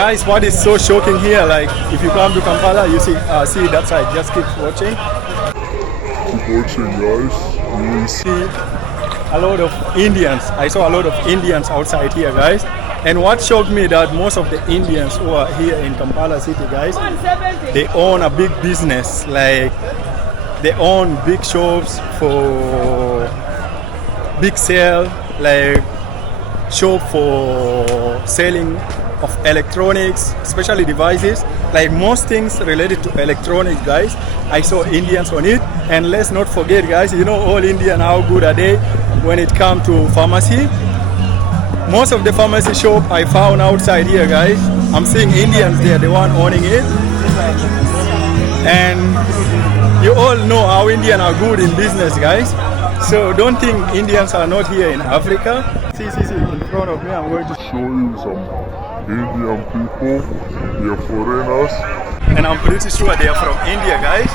Guys, what is so shocking here, like if you come to Kampala, you see that side, just keep watching. Keep watching, guys. You will see A lot of Indians. I saw a lot of Indians outside here, guys. And what shocked me that most of the Indians who are here in Kampala City, guys, they own a big business. Like they own big shops for big sale, like shop for selling of electronics, especially devices, like most things related to electronics, guys. I saw Indians on it. And let's not forget, guys, you know all Indian, how good are they when it comes to pharmacy. Most of the pharmacy shop I found outside here, guys, I'm seeing Indians, they're the one owning it. And you all know how Indians are good in business, guys. So don't think Indians are not here in Africa. See, in front of me, I'm going to show you some Indian people. They are foreigners. And I'm pretty sure they are from India, guys.